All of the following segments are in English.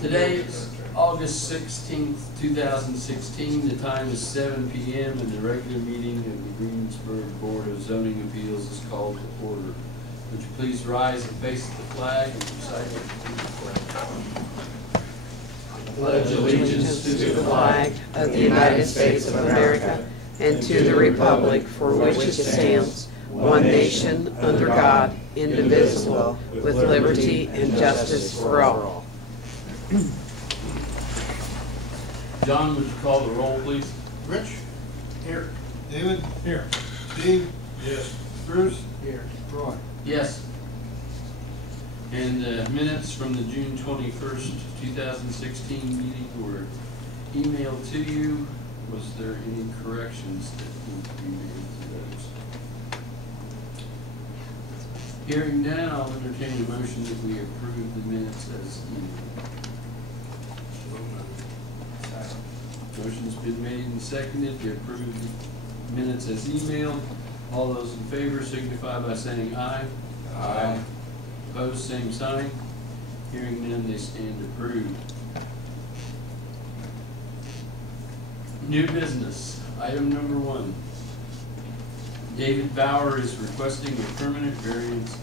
Today is August 16th, 2016. The time is 7 p.m. and the regular meeting of the Greensburg Board of Zoning Appeals is called to order. Would you please rise and face the flag and recite the pledge allegiance to the flag of the United States of America and to the republic for which it stands, one nation, under God, indivisible, with liberty and justice for all. John, would you call the roll, please? Rich? Here. David? Here. Steve? Yes. Bruce? Here. Roy? Yes. And the minutes from the June 21st, 2016 meeting were emailed to you. Was there any corrections that need to be made to those? Hearing none, I'll entertain a motion that we approve the minutes as emailed. Motion's been made and seconded to approve the minutes as emailed. All those in favor signify by saying aye. Aye. Opposed, same sign. Hearing none, they stand approved. New business, item number 1. David Bauer is requesting a permanent variance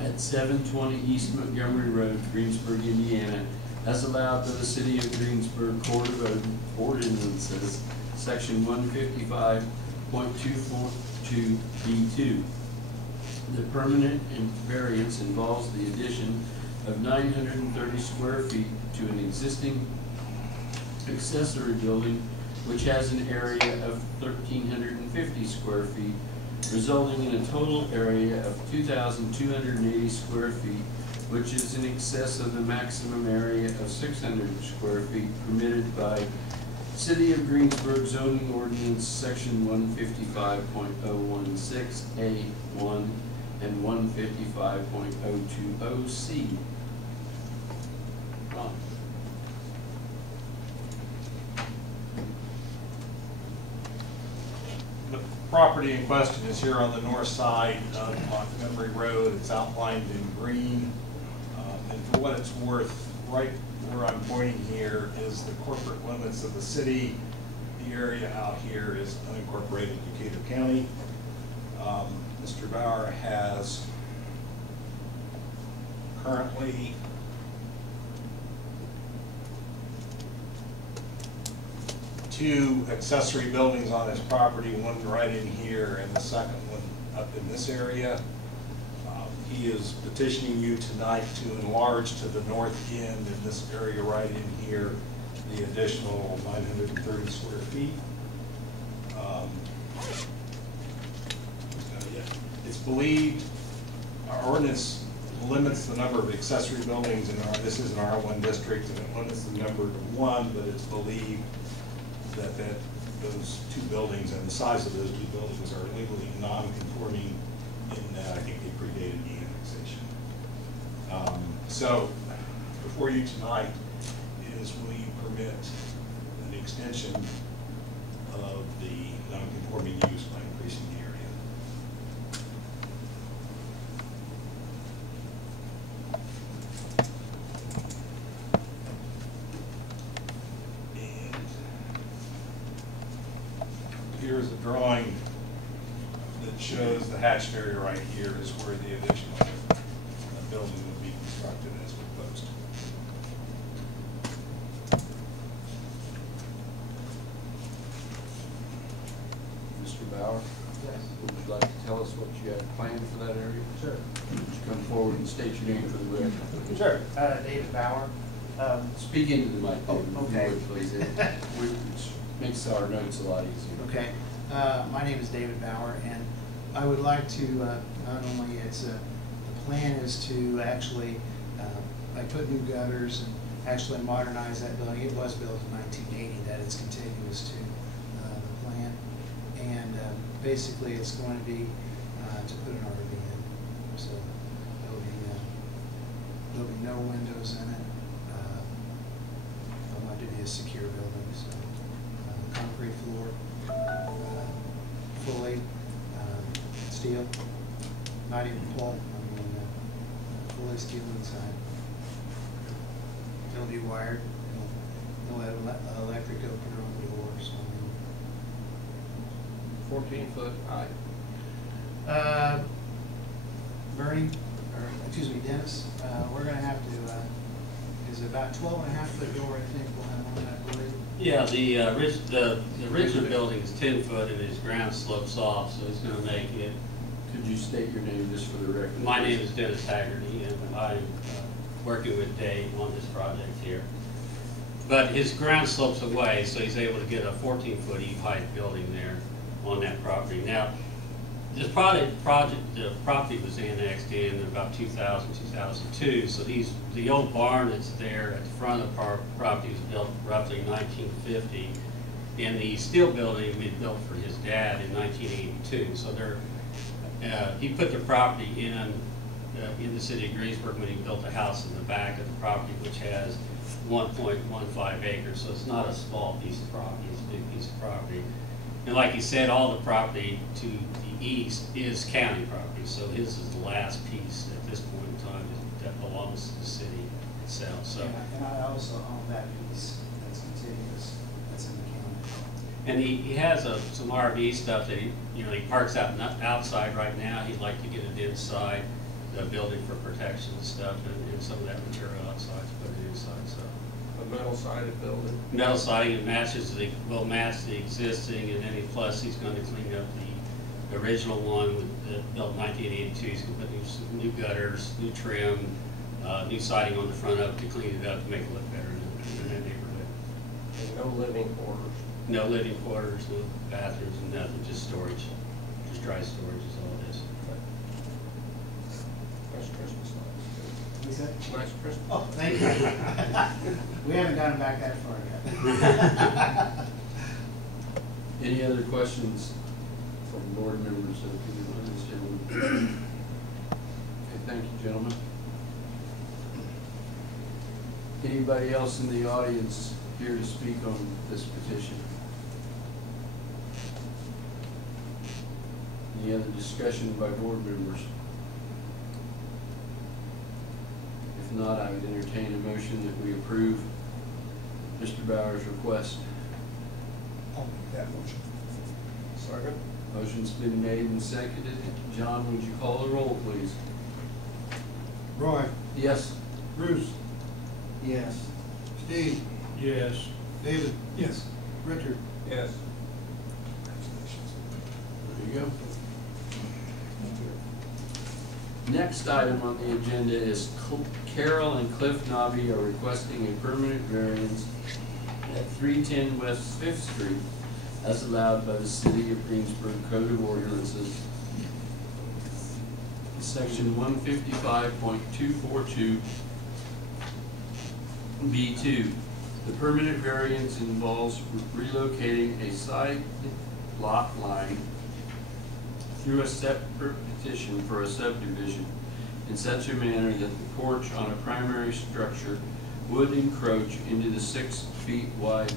at 720 East Montgomer Rd, Greensburg, Indiana, as allowed by the City of Greensburg Code of Ordinances, Section 155.242B2. The permanent variance involves the addition of 930 square feet to an existing accessory building which has an area of 1,350 square feet, resulting in a total area of 2,280 square feet, which is in excess of the maximum area of 600 square feet permitted by City of Greensburg Zoning Ordinance Section 155.016A1 and 155.020C. Ron. The property in question is here on the north side of Montgomery Road. It's outlined in green. And for what it's worth, right where I'm pointing here is the corporate limits of the city. The area out here is unincorporated Decatur County. Mr. Bauer has currently two accessory buildings on his property, one right in here and the second one up in this area. He is petitioning you tonight to enlarge to the north end in this area right in here, the additional 930 square feet. It's believed our ordinance limits the number of accessory buildings in our, this is an R1 district, and it limits the number to 1, but it's believed that those two buildings and the size of those two buildings are legally non-conforming in that I think they predated the annexation. So before you tonight is will you permit an extension of the non-conforming use by increasing the area? Here's a drawing that shows the hatched area right here is where the additional building would be constructed as proposed. Mr. Bauer? Yes. Would you like to tell us what you have planned for that area? Sure. Would you come forward and state your name for the record? Sure. David Bauer. Speak into the mic, David, okay. if you would, please. Which makes our notes a lot easier. Okay. My name is David Bauer, and I would like to not only the plan is to actually I put new gutters and actually modernize that building. It was built in 1980. That is contiguous to the plan, and basically it's going to be to put an RV in. So there'll be no windows in it. I want it to be a secure building. So concrete floor. Fully steel, not even pulp, I mean fully stainless steel inside. It'll be wired. It'll have electric opener on the door, so. 14-foot high. Bernie, or excuse me, Dennis, we're gonna have to, is it about 12.5-foot door, I think we'll have on that, believe? Yeah, the original building is 10 foot and his ground slopes off, so it's gonna make it. Could you state your name just for the record? My name is Dennis Haggerty, and I'm working with Dave on this project here. But his ground slopes away, so he's able to get a 14-foot eve height building there on that property. Now, this the property was annexed in about 2000, 2002, so the old barn that's there at the front of the property was built roughly 1950, and the steel building we built for his dad in 1982. So he put the property in the city of Greensburg when he built a house in the back of the property, which has 1.15 acres, so it's not a small piece of property, it's a big piece of property. And like he said, all the property to the east is county property, so his is the last piece at this point in time that belongs to the city itself. So. And I also own that piece that's contiguous, that's in the county. And he has some RV stuff that he parks outside right now. He'd like to get it inside the building for protection and stuff, and some of that material outside to put it inside. So. A metal sided building. Metal siding, it will match the existing, and then plus he's going to clean up the original one built in 1982. He's going to put new gutters, new trim, new siding on the front of it to clean it up to make it look better in that neighborhood. And no living quarters. No living quarters, no bathrooms, and nothing, just storage. Just dry storage is all it is. Nice Christmas lights. What's that? Nice Christmas. Oh, thank you. We haven't gotten back that far yet. Any other questions from board members of this gentleman? Okay, thank you, gentlemen. Anybody else in the audience here to speak on this petition? Any other discussion by board members? If not, I would entertain a motion that we approve Mr. Bauer's request. I'll make that motion. Second. Motion's been made and seconded. John, would you call the roll, please? Roy. Yes. Bruce. Yes. Steve. Yes. David. Yes. Richard. Yes. There you go. Next item on the agenda is Carol and Cliff Nobbe are requesting a permanent variance at 310 West 5th Street as allowed by the City of Greensburg Code of Ordinances, Section 155.242 B2. The permanent variance involves relocating a side lot line through a separate petition for a subdivision in such a manner that the porch on a primary structure would encroach into the 6 feet wide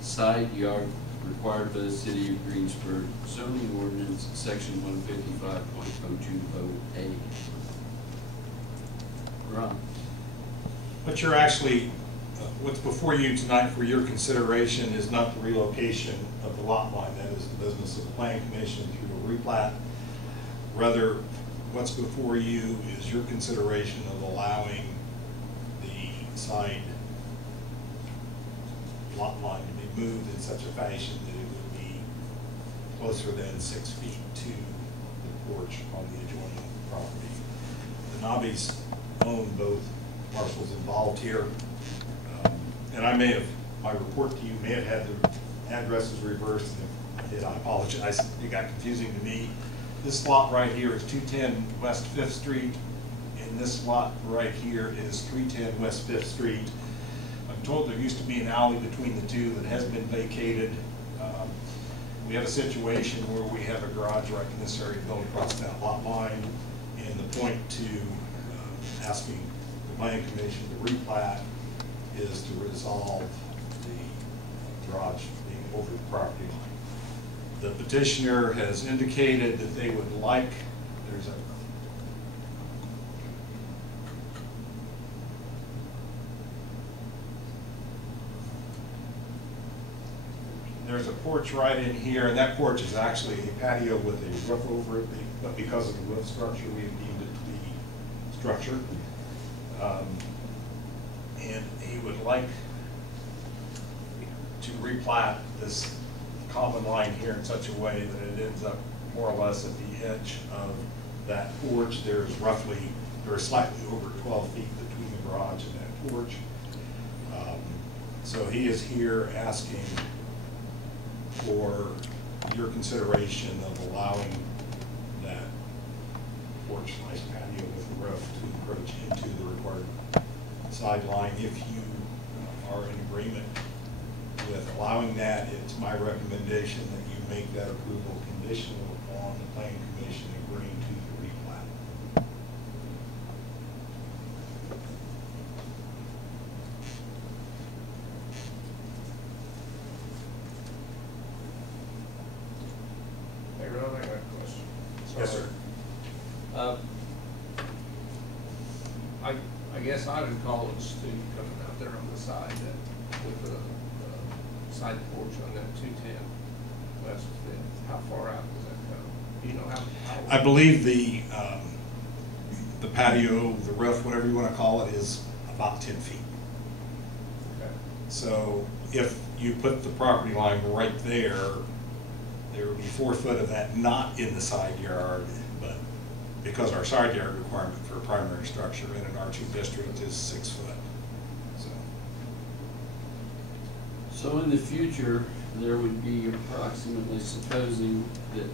side yard required by the City of Greensburg zoning ordinance, Section 155.020A. Ron. What you're actually, what's before you tonight for your consideration is not the relocation of the lot line. That is the business of the Planning Commission through a replat. Rather, what's before you is your consideration of allowing the side lot line to be moved in such a fashion that it would be closer than 6 feet to the porch on the adjoining property. The Nobbes own both parcels involved here. And I may have, my report to you may have had the addresses reversed. If I did, I apologize. It got confusing to me. This lot right here is 210 West 5th Street, and this lot right here is 310 West 5th Street. I'm told there used to be an alley between the two that has been vacated. We have a situation where we have a garage right in this area built across that lot line, and the point to asking the Planning Commission to replat is to resolve the garage being over the property line. The petitioner has indicated that they would like, there's a there's a porch right in here, and that porch is actually a patio with a roof over it, but because of the roof structure, we have deemed it to be structure. And he would like to replat this common line here in such a way that it ends up more or less at the edge of that porch. There's slightly over 12 feet between the garage and that porch. So he is here asking for your consideration of allowing that porch / patio with the roof to encroach into the required sideline. If you are in agreement with allowing that, it's my recommendation that you make that approval conditional upon the planning commission agreeing to the replat. Hey, Ron, I got a question. Yes, sir. I guess I would call it steep coming out there on the side with the side porch on that 210 west fifth. How far out does that go? Do you know how? I believe the patio, the roof, whatever you want to call it, is about 10 feet. Okay. So if you put the property line right there, there would be 4 foot of that not in the side yard, but because our side yard requirement for a primary structure in an R2 district is 6 foot. So in the future, there would be approximately, supposing that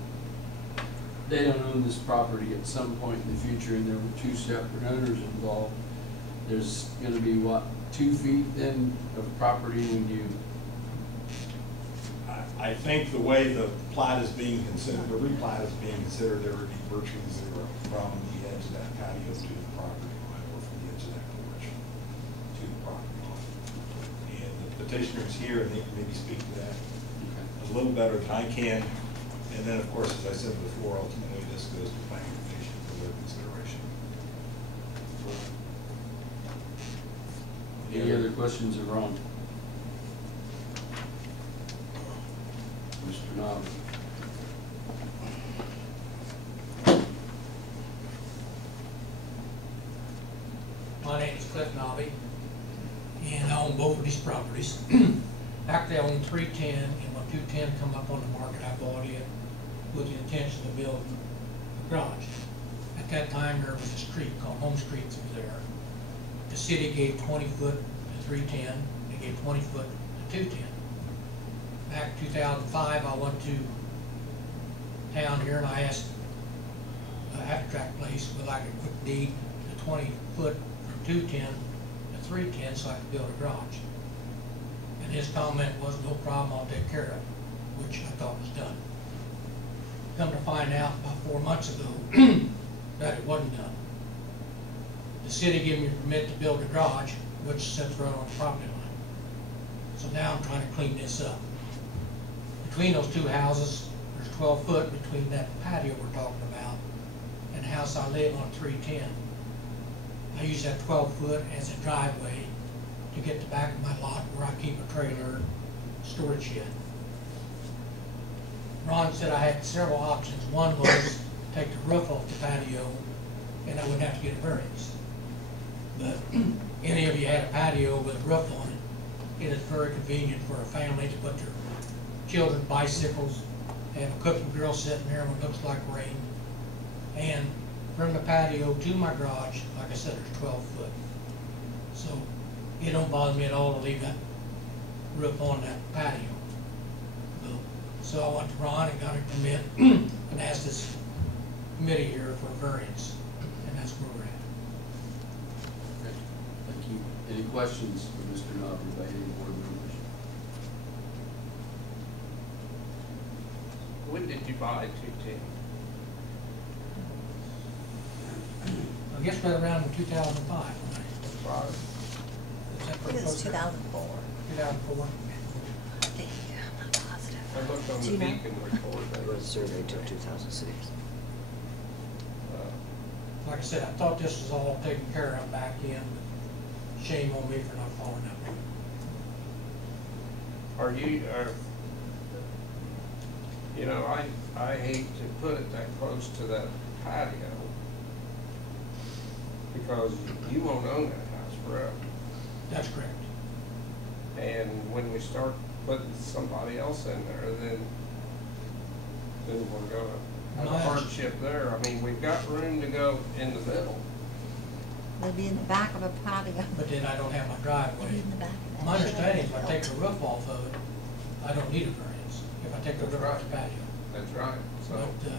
they don't own this property at some point in the future and there were 2 separate owners involved, there's gonna be what, 2 feet then of property when you, I think the way the plat is being considered, the replat is being considered, there would be virtually 0 from the edge of that patio to the property line, or from the edge of that porch to the property line. And the petitioner is here, and they can maybe speak to that a little better than I can. And then, of course, as I said before, ultimately this goes to planning commission for their consideration. any other questions of Ron? Mr. Nobbe? My name is Cliff Nobbe, and I own both of these properties. Actually, I own 310, and when 210 come up on the market, I bought it with the intention to build a garage. At that time, there was a street called Home Street through there. The city gave 20 foot to 310, they gave 20 foot to 210. Back in 2005, I went to town here and I asked a abstract place, would like a quick deed to 20 foot from 210 to 310 so I could build a garage. And his comment was, no problem, I'll take care of it, which I thought was done. Come to find out about 4 months ago that it wasn't done. The city gave me a permit to build a garage, which sits right on the property line. So now I'm trying to clean this up. Between those 2 houses, there's 12 foot between that patio we're talking about and the house I live on 310. I use that 12 foot as a driveway to get the back of my lot where I keep a trailer storage shed. Ron said I had several options. One was take the roof off the patio and I wouldn't have to get a variance. But any of you had a patio with a roof on it, it is very convenient for a family to put their children's bicycles, have a cooking grill sitting there when it looks like rain. And from the patio to my garage, like I said, there's 12 foot. So it don't bother me at all to leave that roof on that patio. So I went to Ron and got a permit and asked this committee here for a variance, and that's where we're at. Okay, thank you. Any questions for Mr. Nobbe by any board members? When did you buy 210? I guess right around 2005. Right. Is that I pretty think it was close? 2004. 2004. I think, I'm not positive. I looked on Do the you know? Beacon report. It was surveyed till 2006. Like I said, I thought this was all taken care of back in, but shame on me for not following up. Are you, You know, I hate to put it that close to that patio, because you won't own that house forever. That's correct. And when we start putting somebody else in there, then we're gonna have a hardship there. I mean, we've got room to go in the middle. Maybe in the back of a patio. But then I don't have my Maybe driveway. in the back of that. My understanding is if I take the roof off of it, I don't need a variance. If I take the roof off the patio. That's right, so. But,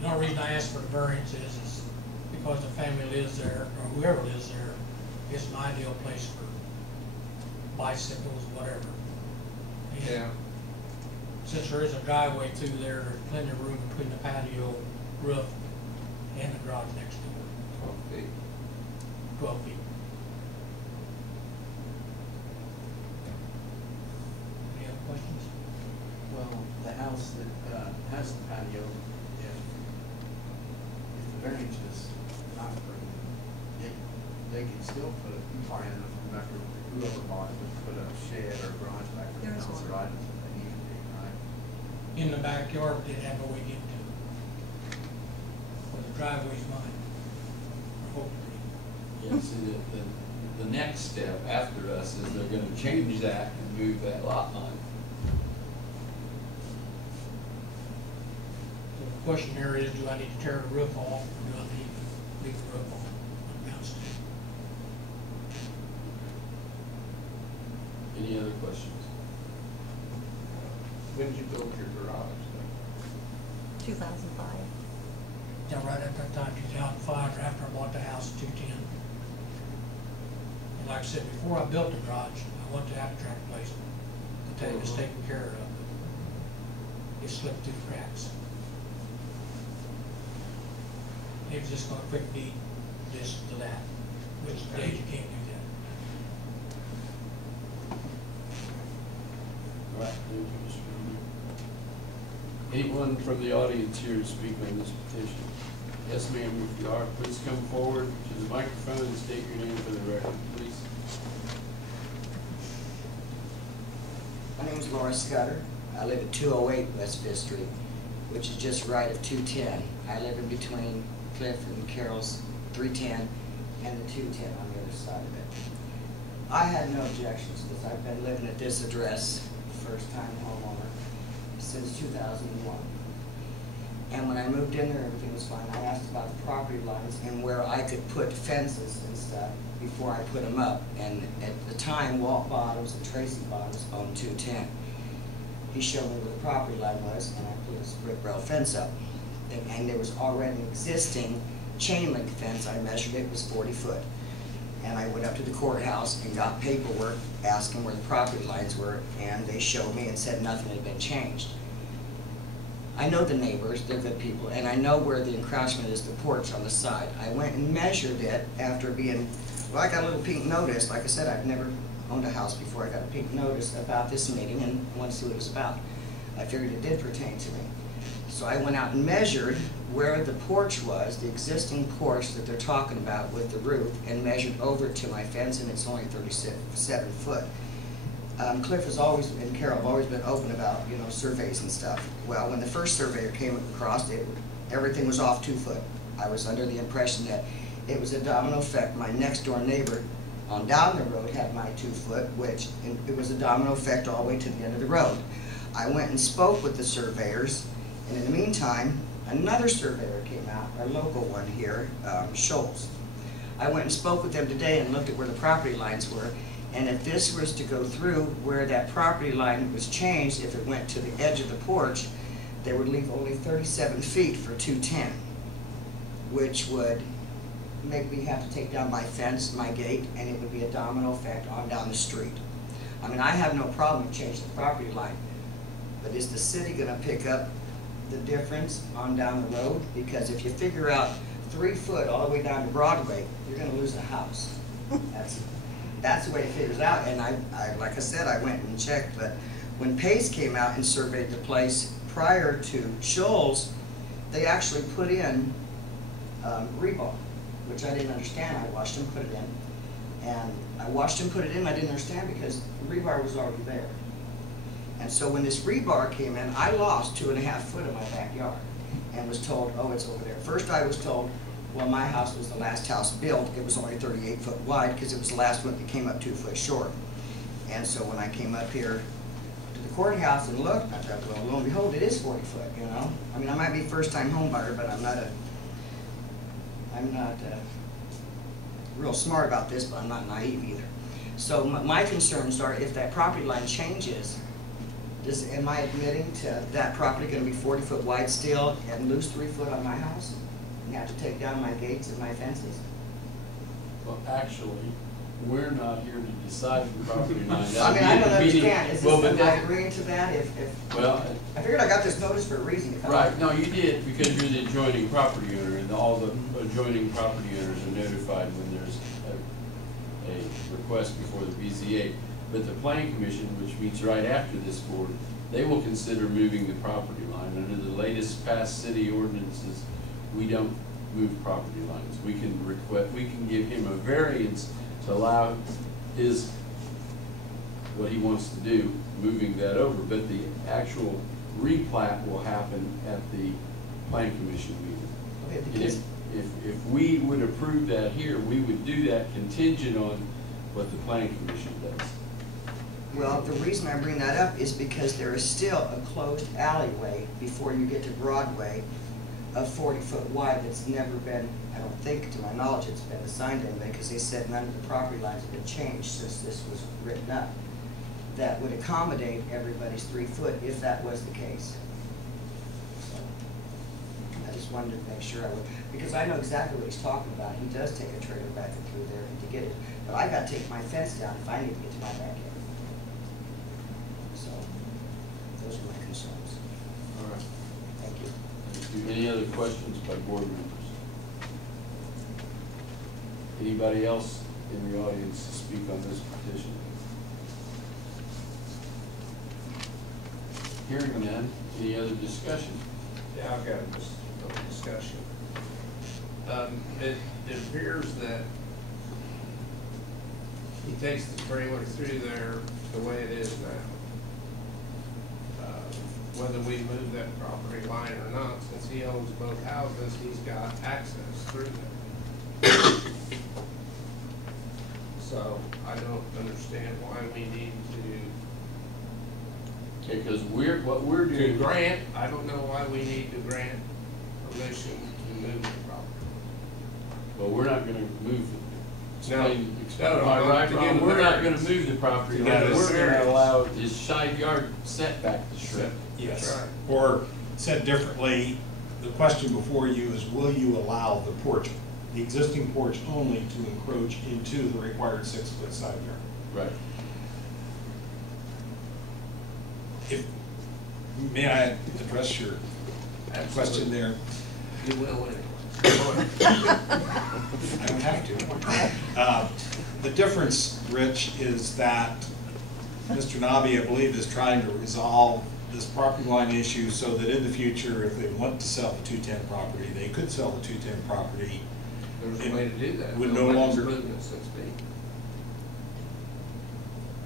the only reason I asked for the variance is because the family lives there, or whoever lives there, it's an ideal place for bicycles, whatever. And Yeah, since there is a driveway through there, there's plenty of room between the patio roof and the garage next door, 12 feet. 12 feet. Any other questions? Well, the house that has the patio, if the variance is not approved, they can still put, probably enough from back there, whoever bought it, would put a shed or garage back there, There's and their one. items that they need to be, right? In the backyard, they'd have no way to get to it. But the driveway's mine, or hopefully. Yeah, see, the next step after us is they're gonna change that and move that lot line. So the question here is, do I need to tear the roof off, or do I need to leave the roof on downstairs? Any other questions? When did you build your garage? 2005. Yeah, right at that time, 2005, or after I bought the house in 210. And like I said, before I built the garage, I went to Abstract Place. The tank was taken care of. It slipped through the cracks. It was just gonna quick beat this to that, which today you can't do that. All right, thank you, Mr. Chairman. Anyone from the audience here to speak on this petition? Yes, ma'am, if you are, please come forward to the microphone and state your name for the record, please. My name is Laura Scudder. I live at 208 West Fifth Street, which is just right of 210. I live in between Cliff and Carol's 310 and the 210 on the other side of it. I had no objections because I've been living at this address, first-time homeowner, since 2001. And when I moved in there, everything was fine. I asked about the property lines and where I could put fences and stuff before I put them up. And at the time, Walt Bottoms and Tracy Bottoms owned 210. He showed me where the property line was, and I put a brick rail fence up. And there was already an existing chain link fence. I measured it, it was 40 foot. And I went up to the courthouse and got paperwork asking where the property lines were, and they showed me and said nothing had been changed. I know the neighbors, they're good people, and I know where the encroachment is, the porch on the side. I went and measured it after being, well, I got a little pink notice. Like I said, I've never owned a house before. I got a pink notice about this meeting and wanted to see what it was about. I figured it did pertain to me. So I went out and measured where the porch was, the existing porch that they're talking about with the roof, and measured over to my fence, and it's only 37 foot. Cliff has always, and Carol have always been open about, you know, surveys and stuff. Well, when the first surveyor came across, everything was off 2 foot. I was under the impression that it was a domino effect. My next door neighbor on down the road had my 2 foot, which it was a domino effect all the way to the end of the road. I went and spoke with the surveyors, and in the meantime, another surveyor came out, our local one here, Schultz. I went and spoke with them today and looked at where the property lines were. And if this was to go through where that property line was changed, if it went to the edge of the porch, they would leave only 37 feet for 210, which would make me have to take down my fence, my gate, and it would be a domino effect on down the street. I mean, I have no problem changing the property line, but is the city gonna pick up the difference on down the road? Because if you figure out 3 foot all the way down to Broadway, you're gonna lose a house. That's the way it figures out, and I like I said, I went and checked, but when Pace came out and surveyed the place prior to Scholl's, they actually put in rebar, which I didn't understand. I watched him put it in, and I watched him put it in, I didn't understand because the rebar was already there. And so when this rebar came in, I lost 2.5 foot of my backyard and was told, oh, it's over there. First I was told, well, my house was the last house built. It was only 38 foot wide because it was the last one that came up 2 foot short. And so when I came up here to the courthouse and looked, I thought, well, lo and behold, it is 40 foot, you know. I mean, I might be first time home buyer, but I'm not real smart about this, but I'm not naive either. So my concerns are if that property line changes, am I admitting to that property going to be 40 foot wide still and lose 3 foot on my house? And have to take down my gates and my fences? Well, actually, we're not here to decide the property line. I mean, I don't understand. Is this, Well, am I agreeing to that? Well, I figured I got this notice for a reason to come. right, no, you did, because you're the adjoining property owner, and all the adjoining property owners are notified when there's a request before the BZA. But the planning commission, which meets right after this board, they will consider moving the property line. Under the latest passed city ordinances, we don't move property lines. We can give him a variance to allow what he wants to do, moving that over. But the actual replat will happen at the plan commission meeting. Okay, And because if we would approve that here, we would do that contingent on what the plan commission does. well, the reason I bring that up is because there is still a closed alleyway before you get to Broadway of 40 foot wide that's never been, I don't think, to my knowledge, it's been assigned to anybody because they said none of the property lines have been changed since this was written up. That would accommodate everybody's 3 foot if that was the case. So, I just wanted to make sure I would, because I know exactly what he's talking about. He does take a trailer back and through there to get it, but I got to take my fence down if I need to get to my backyard. So, those are my concerns. All right. Thank you. Thank you. Any other questions by board members? Anybody else in the audience to speak on this petition? Hearing none, any other discussion? Yeah, I've got just a discussion. It appears that he takes the trailer through there the way it is now. Whether we move that property line or not, since he owns both houses, he's got access through there. So I don't understand why we need Okay, because what we're to doing. grant, I don't know why we need to grant permission to move the property. Well, we're not gonna move it. Explain, No, am I right, to give Ron? the We're not variance. gonna move the property Yeah, line, the we're gonna variance. allow his side yard setback to shrink. Yes. That's right. Or said differently, the question before you is, will you allow the porch, the existing porch only to encroach into the required 6 foot side yard? Right. If, may I address your question there? You will anyway. I don't have to. The difference, Rich, is that Mr. Nobbe, I believe, is trying to resolve this property line issue so that in the future, if they want to sell the 210 property, they could sell the 210 property. There's a way to do that. Would no Nobody's longer- moving it 6 feet.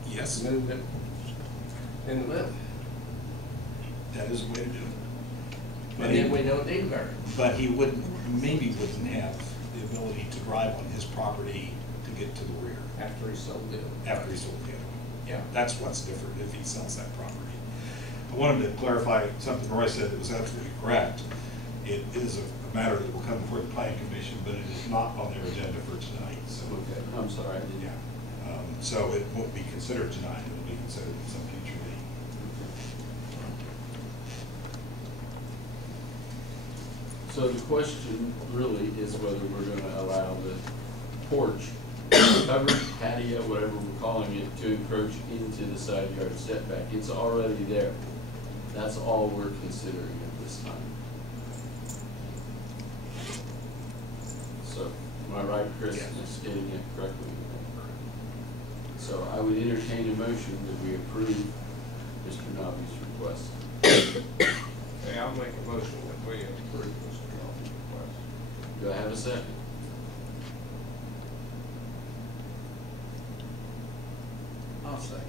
Yes, Move it in the middle. that is a way to do it. And then we don't need variance. But he wouldn't, maybe wouldn't have the ability to drive on his property to get to the rear After he sold it. after he sold the other one. Yeah, that's what's different if he sells that property. I wanted to clarify something Roy said that was absolutely correct. It is a matter that will come before the planning commission, but it is not on their agenda for tonight, so. Okay, I'm sorry, I didn't. Yeah, so it won't be considered tonight, it will be considered at some future date. So the question really is whether we're gonna allow the porch, covered patio, whatever we're calling it, to encroach into the side yard setback. It's already there. That's all we're considering at this time. So, am I right, Chris, Yes. in stating it correctly? So I would entertain a motion that we approve Mr. Nobbe's request. Okay, I'll make a motion that we approve Mr. Nobbe's request. Do I have a second? I'll second.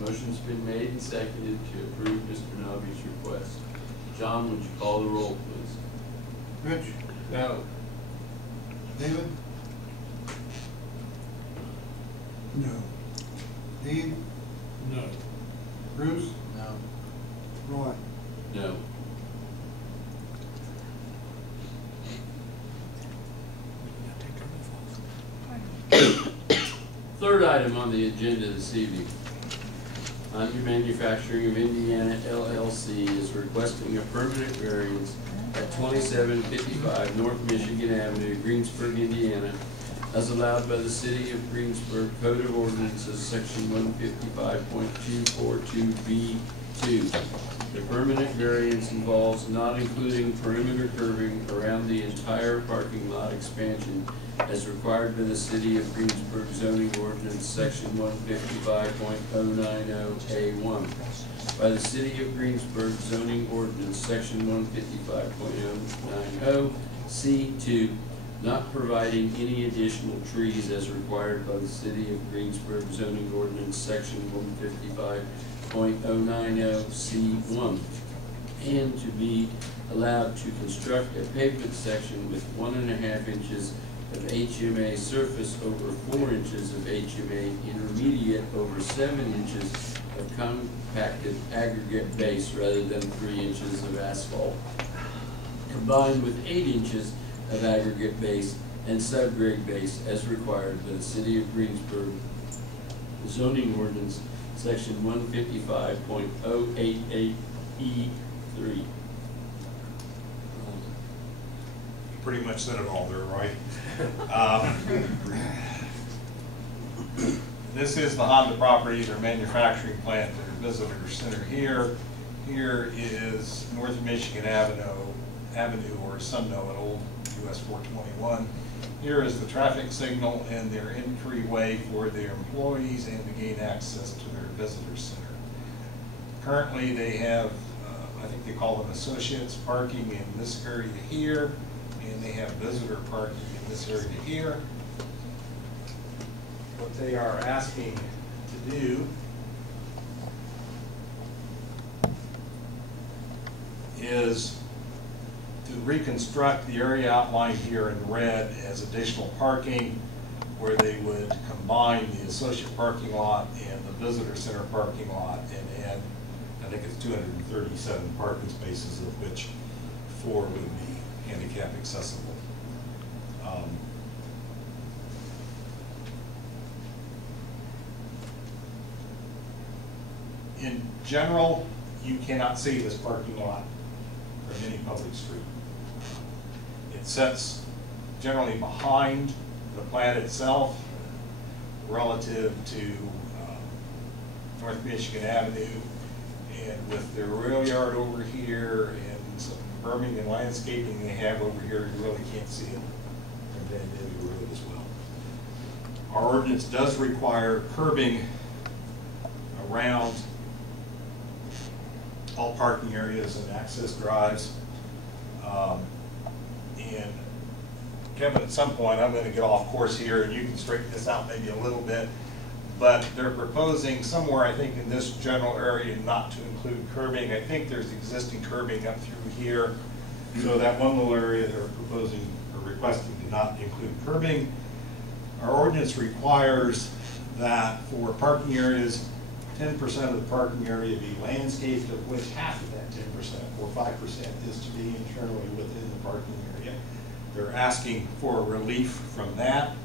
Motion's been made and seconded to approve Mr. Nobbe's request. John, would you call the roll, please? Rich, No. David? No. Dean? No. Bruce? No. Roy? No. Third item on the agenda this evening. Under Manufacturing of Indiana LLC is requesting a permanent variance at 2755 North Michigan Avenue, Greensburg, Indiana, as allowed by the City of Greensburg Code of Ordinances, Section 155.242B2. The permanent variance involves not including perimeter curving around the entire parking lot expansion as required by the City of Greensburg zoning ordinance, Section 155.090A1. By the City of Greensburg zoning ordinance, Section 155.090C2, not providing any additional trees as required by the City of Greensburg zoning ordinance, Section 155.090C1, and to be allowed to construct a pavement section with 1.5 inches of HMA surface over 4 inches of HMA intermediate over 7 inches of compacted aggregate base rather than 3 inches of asphalt, combined with 8 inches of aggregate base and subgrade base as required by the City of Greensburg zoning ordinance, Section 155.088E3. Pretty much said it all there, right? This is the Honda property, their manufacturing plant, their visitor center here. Here is North Michigan Avenue, or some know it, old US 421. Here is the traffic signal and their entryway for their employees and to gain access to their visitor center. Currently they have, I think they call them associates parking in this area here, and they have visitor parking in this area here. What they are asking to do is to reconstruct the area outlined here in red as additional parking, where they would combine the associate parking lot and the visitor center parking lot and add, I think it's 237 parking spaces, of which 4 would be handicap accessible. In general, you cannot see this parking lot from any public street. It sits generally behind the plant itself relative to North Michigan Avenue, and with their rail yard over here and some berming and landscaping they have over here, you really can't see it from Van Daly Road as well. Our ordinance does require curbing around all parking areas and access drives. And Kevin, at some point, I'm going to get off course here and you can straighten this out maybe a little bit, but they're proposing somewhere, I think, in this general area not to include curbing. I think there's existing curbing up through here. So that one little area they're proposing or requesting to not include curbing. Our ordinance requires that for parking areas, 10% of the parking area be landscaped, of which half of that 10%, or 5%, is to be internally within the parking area. They're asking for relief from that.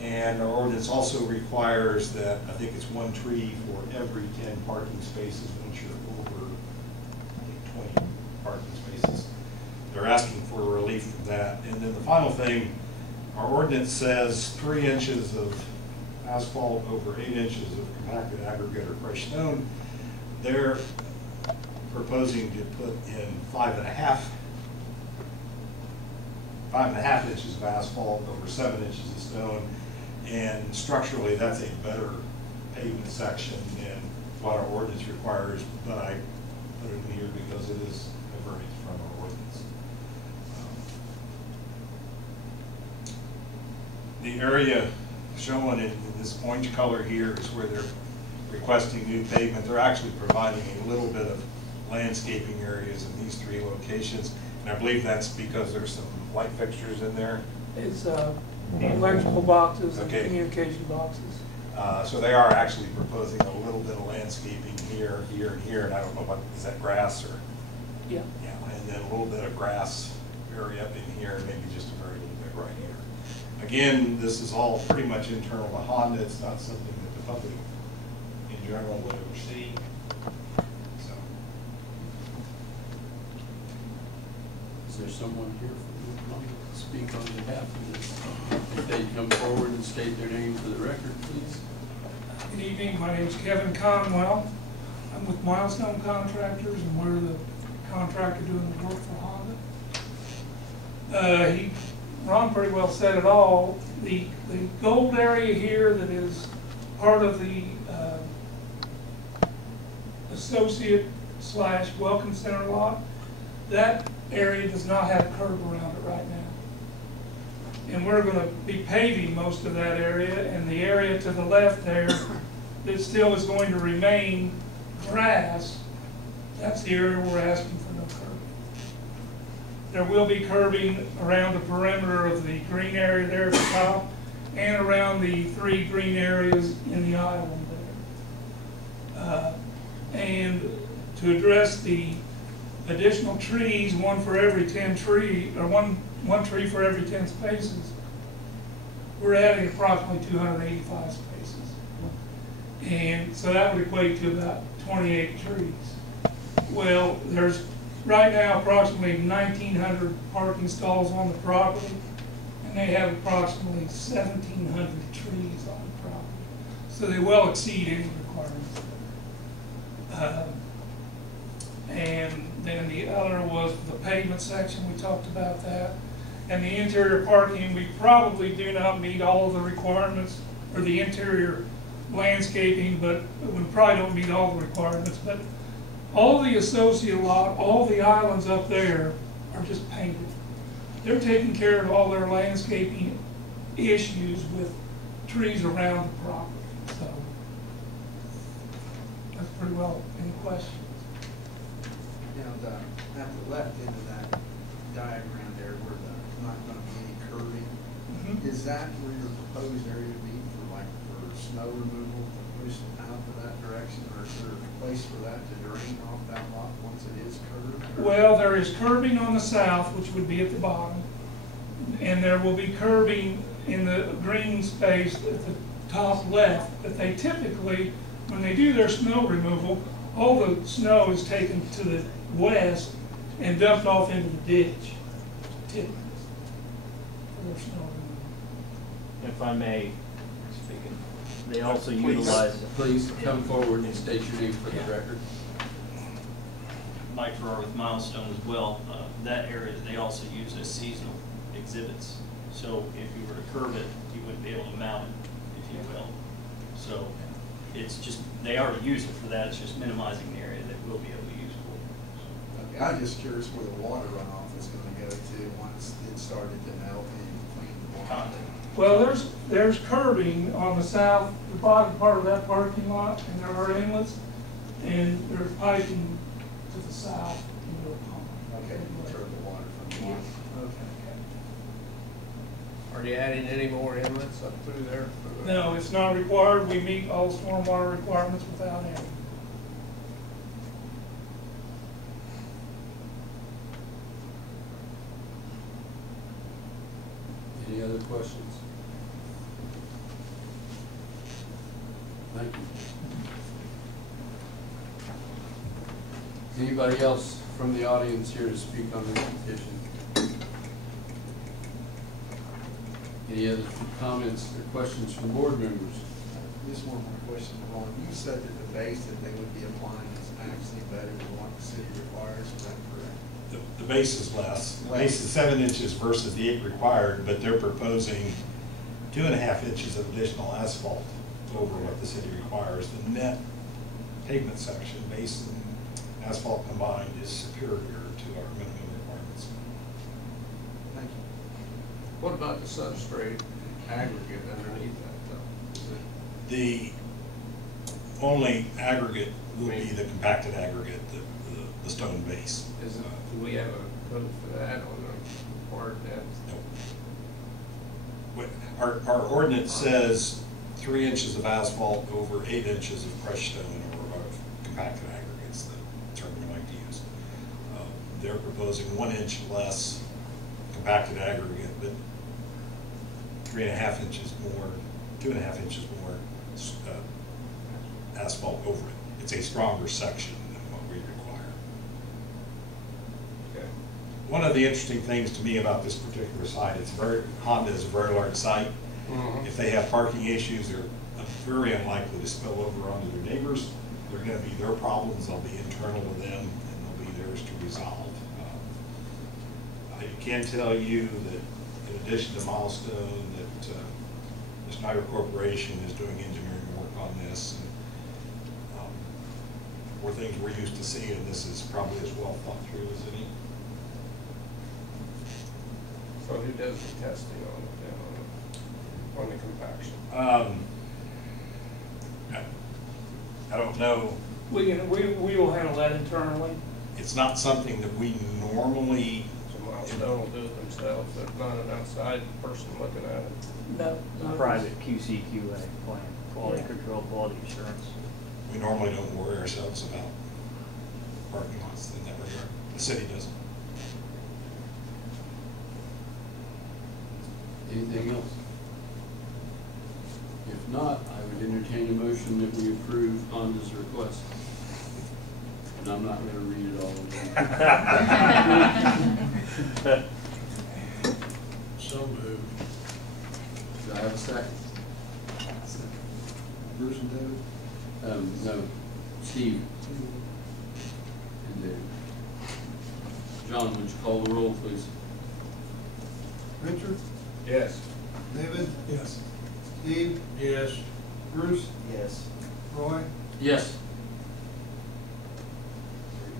And our ordinance also requires that, I think it's 1 tree for every 10 parking spaces once you're over, I think, 20 parking spaces. They're asking for relief from that. And then the final thing, our ordinance says 3 inches of asphalt over 8 inches of compacted aggregate or crushed stone. They're proposing to put in 5.5 inches of asphalt over 7 inches of stone. And structurally, that's a better pavement section than what our ordinance requires, but I put it in here because it is a variance from our ordinance. The area shown in this orange color here is where they're requesting new pavement. They're actually providing a little bit of landscaping areas in these 3 locations. And I believe that's because there's some light fixtures in there. It's electrical boxes and Okay. communication boxes. So they are actually proposing a little bit of landscaping here, here, and here, and I don't know what, is that grass or? Yeah. Yeah, and then a little bit of grass area up in here, and maybe just a very little bit right here. Again, this is all pretty much internal to Honda. It's not something that the public in general would ever see. So, Is there someone here from the to speak on behalf of this? If they'd come forward and state their name for the record, please. Good evening, my name is Kevin Conwell. I'm with Milestone Contractors, and we're the contractor doing the work for Honda. Ron pretty well said it all. The gold area here that is part of the associate / welcome center lot, that area does not have a curb around it right now. And we're going to be paving most of that area, and the area to the left there that still is going to remain grass, that's the area we're asking for no curbing. There will be curbing around the perimeter of the green area there at the top and around the 3 green areas in the island there. And to address the additional trees, one for every 10 trees, or one tree for every 10 spaces, we're adding approximately 285 spaces. And so that would equate to about 28 trees. Well, there's right now approximately 1,900 parking stalls on the property, and they have approximately 1,700 trees on the property. So they well exceed any requirements. And then the other was the pavement section, we talked about that. And the interior parking, we probably do not meet all of the requirements, or the interior landscaping, but we probably don't meet all the requirements. But all the associate lot, all the islands up there are just painted. They're taking care of all their landscaping issues with trees around the property. So that's pretty well any questions. You know, at the left end of that diagram there, where there's not going to be any curving, is that where your proposed area to be for snow removal, to push the panel to that direction, or is there a place for that to drain off that lot once it is curved? Well, there is curbing on the south, which would be at the bottom, and there will be curbing in the green space at the top left. But they typically, when they do their snow removal, all the snow is taken to the west and dumped off into the ditch, typically, for their snow removal. If I may, speaking, they also utilize. Please come forward and state your name for the record. Mike Farrar with Milestone as well. That area they also use as seasonal exhibits. So if you were to curb it, you wouldn't be able to mount it, if you will. So it's just, they already use it for that. It's just minimizing the area that we'll be able to use for. Okay, I'm just curious where the water runoff is going to go to once it started to melt and clean the water. Well, there's curbing on the south, the bottom part of that parking lot, and there are inlets, and there's piping to the south into a pond. Okay, you turn the water from the water. Okay. Are you adding any more inlets up through there? No, it's not required. We meet all stormwater requirements without any. Any other questions? Thank you. Anybody else from the audience here to speak on this petition? Any other comments or questions from board members? Just one more question, Ron. You said that the base that they would be applying is actually better than what the city requires, is that correct? the base is less. The base is 7 inches versus the 8 required, but they're proposing 2.5 inches of additional asphalt over what the city requires. The net pavement section, base and asphalt combined, is superior to our minimum requirements. Thank you. What about the substrate aggregate underneath that though? Is it The only aggregate will be the compacted aggregate, the stone base. Isn't, do we have a code for that on the part depth? Nope. Our ordinance says 3 inches of asphalt over 8 inches of crushed stone or of compacted aggregates, the term we like to use. They're proposing 1 inch less compacted aggregate, but 3.5 inches more, 2.5 inches more asphalt over it. It's a stronger section than what we require. Okay. One of the interesting things to me about this particular site, Honda is a very large site. If they have parking issues, they're very unlikely to spill over onto their neighbors. They're going to be their problems, they'll be internal to them, and they'll be theirs to resolve. I can tell you that in addition to Milestone, that the Schneider Corporation is doing engineering work on this. And, more things we're used to seeing, this is probably as well thought through as any. So who does the testing on it then, on the compaction? I don't know. We will handle that internally. It's not something that we normally. So Milestone will do it themselves, there's not an outside person looking at it? No. Private QC/QA plan, quality control, quality assurance. We normally don't worry ourselves about parking lots in that regard. The city doesn't. Anything else? If not, I would entertain a motion that we approve Honda's request. And I'm not gonna read it all again. So moved. Do I have a second? Bruce and David? No, Steve and David. John, would you call the roll, please? Richard? Yes. David? Yes. Steve? Yes. Bruce? Yes. Roy? Yes.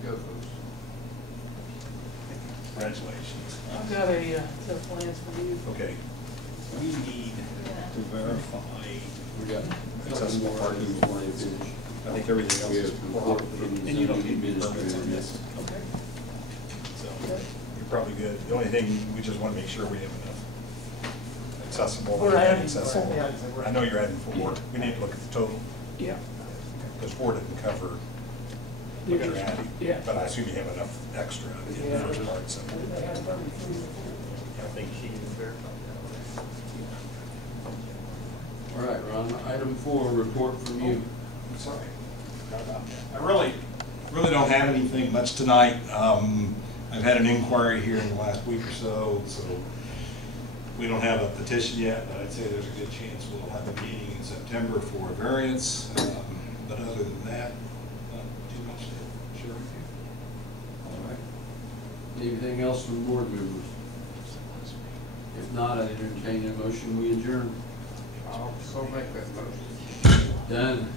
There you go, folks. Congratulations. I've got a set of plans for you. Okay. We need to verify. We got Accessible parking. before they finish. I think everything else We is have report from the And you don't zoning need administrator. permits on this. Okay. So you're probably good. The only thing, we just want to make sure we have enough accessible. We're adding- accessible. we're adding- I know you're adding 4. We need to look at the total. Yeah. Because 4 didn't cover what you're adding. Yeah. But I assume you have enough extra in the first part, so. I think she can verify that. All right, Ron, item 4, report from you. I'm sorry. I really don't have anything much tonight. I've had an inquiry here in the last week or so we don't have a petition yet, but I'd say there's a good chance we'll have a meeting in September for a variance. But other than that, not too much to share with you. All right. Anything else from board members? If not, I entertain a motion, we adjourn. I'll so make that motion. Done.